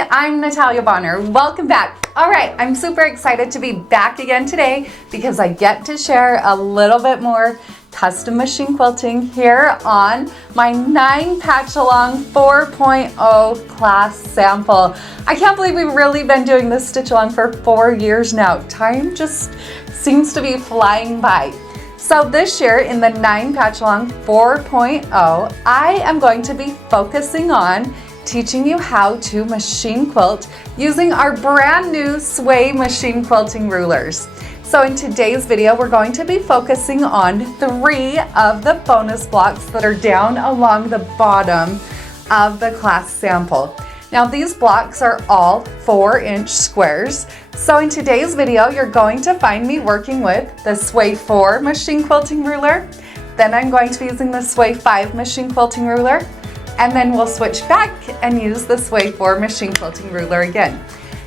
Hi, I'm Natalia Bonner. Welcome back. All right, I'm super excited to be back again today because I get to share a little bit more custom machine quilting here on my 9 Patchalong 4.0 class sample. I can't believe we've really been doing this stitch along for 4 years now. Time just seems to be flying by. So this year in the 9 Patchalong 4.0, I am going to be focusing on teaching you how to machine quilt using our brand new Sway machine quilting rulers. So in today's video, we're going to be focusing on 3 of the bonus blocks that are down along the bottom of the class sample. Now these blocks are all 4-inch squares. So in today's video, you're going to find me working with the Sway 4 machine quilting ruler. Then I'm going to be using the Sway 5 machine quilting ruler. And then we'll switch back and use the Sway 4 machine quilting ruler again.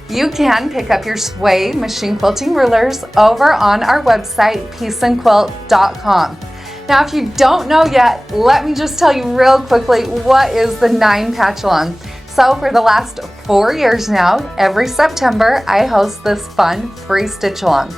You can pick up your Sway machine quilting rulers over on our website, peaceandquilt.com. Now, if you don't know yet, let me just tell you real quickly what is the 9 Patchalong. So for the last 4 years now, every September, I host this fun free stitch along.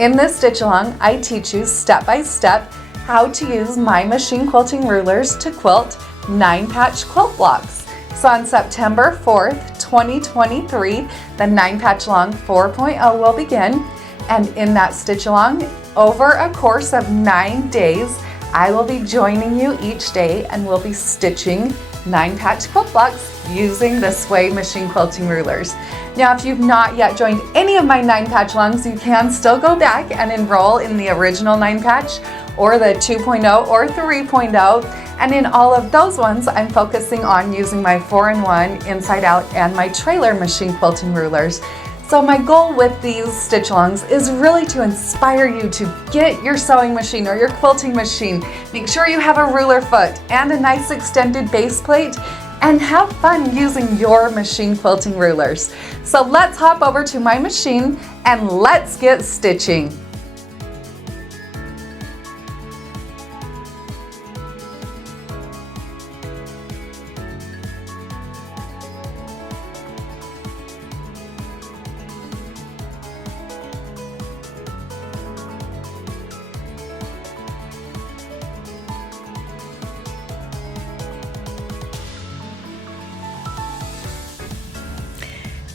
In this stitch along, I teach you step by step how to use my machine quilting rulers to quilt 9 patch quilt blocks. So on September 4th, 2023, the 9 Patchalong 4.0 will begin. And in that stitch along, over a course of 9 days, I will be joining you each day and we'll be stitching 9 patch quilt blocks using the Sway machine quilting rulers. Now, if you've not yet joined any of my 9 Patchalongs, you can still go back and enroll in the original 9 patch or the 2.0 or 3.0. And in all of those ones, I'm focusing on using my 4-in-1 inside out and my trailer machine quilting rulers. So my goal with these stitch alongs is really to inspire you to get your sewing machine or your quilting machine. Make sure you have a ruler foot and a nice extended base plate and have fun using your machine quilting rulers. So let's hop over to my machine and let's get stitching.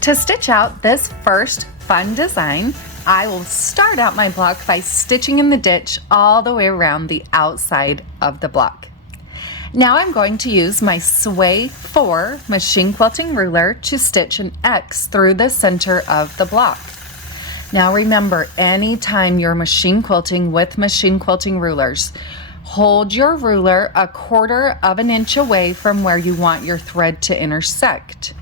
To stitch out this first fun design, I will start out my block by stitching in the ditch all the way around the outside of the block. Now I'm going to use my Sway 4 machine quilting ruler to stitch an X through the center of the block. Now remember, anytime you're machine quilting with machine quilting rulers, hold your ruler 1/4 of an inch away from where you want your thread to intersect.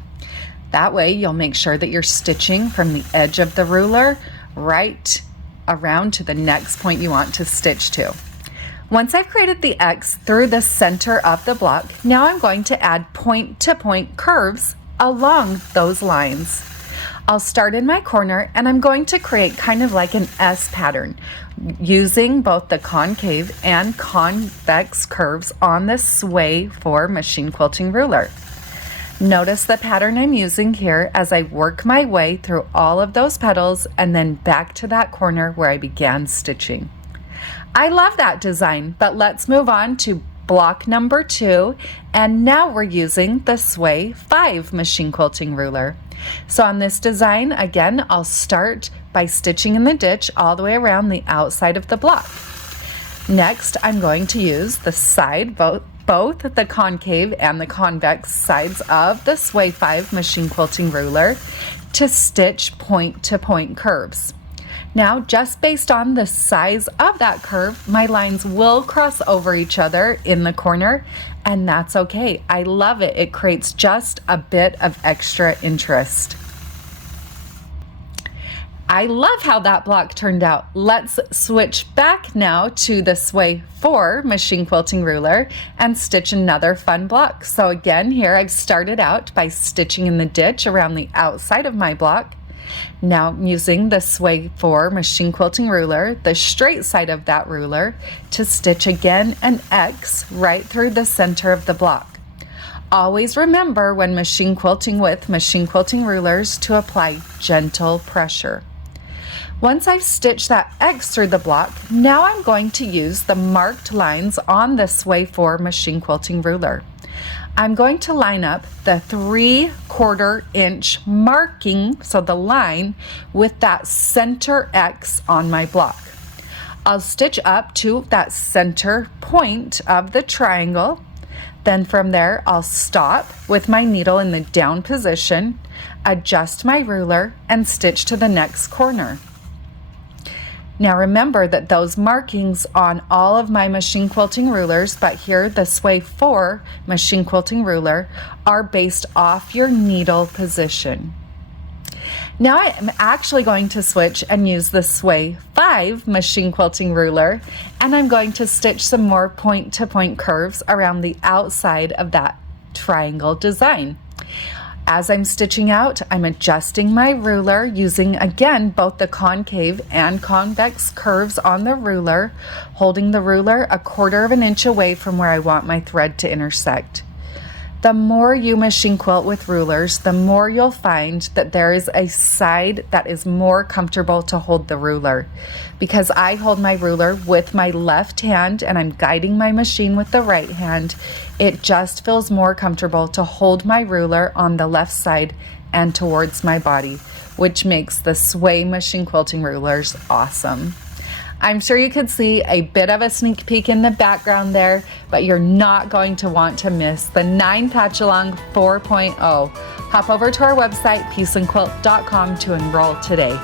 That way you'll make sure that you're stitching from the edge of the ruler right around to the next point you want to stitch to. Once I've created the X through the center of the block, now I'm going to add point-to-point curves along those lines. I'll start in my corner and I'm going to create kind of like an S pattern using both the concave and convex curves on the Sway 4 machine quilting ruler. Notice the pattern I'm using here as I work my way through all of those petals and then back to that corner where I began stitching. I love that design, but let's move on to block number 2, and now we're using the Sway 5 machine quilting ruler. So on this design, again, I'll start by stitching in the ditch all the way around the outside of the block. Next, I'm going to use the side, both the concave and the convex sides of the Sway 5 machine quilting ruler to stitch point-to-point curves. Now, just based on the size of that curve, my lines will cross over each other in the corner, and that's okay. I love it. It creates just a bit of extra interest. I love how that block turned out. Let's switch back now to the Sway 4 machine quilting ruler and stitch another fun block. So again, here I've started out by stitching in the ditch around the outside of my block. Now I'm using the Sway 4 machine quilting ruler, the straight side of that ruler, to stitch again an X right through the center of the block. Always remember when machine quilting with machine quilting rulers to apply gentle pressure. Once I've stitched that X through the block, now I'm going to use the marked lines on the Sway 4 machine quilting ruler. I'm going to line up the 3/4 inch marking, so the line, with that center X on my block. I'll stitch up to that center point of the triangle. Then from there, I'll stop with my needle in the down position, adjust my ruler, and stitch to the next corner. Now remember that those markings on all of my machine quilting rulers, but here the Sway 4 machine quilting ruler, are based off your needle position. Now I'm actually going to switch and use the Sway 5 machine quilting ruler, and I'm going to stitch some more point-to-point curves around the outside of that triangle design. As I'm stitching out, I'm adjusting my ruler using, again, both the concave and convex curves on the ruler, holding the ruler 1/4 inch away from where I want my thread to intersect. The more you machine quilt with rulers, the more you'll find that there is a side that is more comfortable to hold the ruler. Because I hold my ruler with my left hand and I'm guiding my machine with the right hand, it just feels more comfortable to hold my ruler on the left side and towards my body, which makes the Sway machine quilting rulers awesome. I'm sure you could see a bit of a sneak peek in the background there, but you're not going to want to miss the 9 Patchalong 4.0. Hop over to our website, peaceandquilt.com, to enroll today.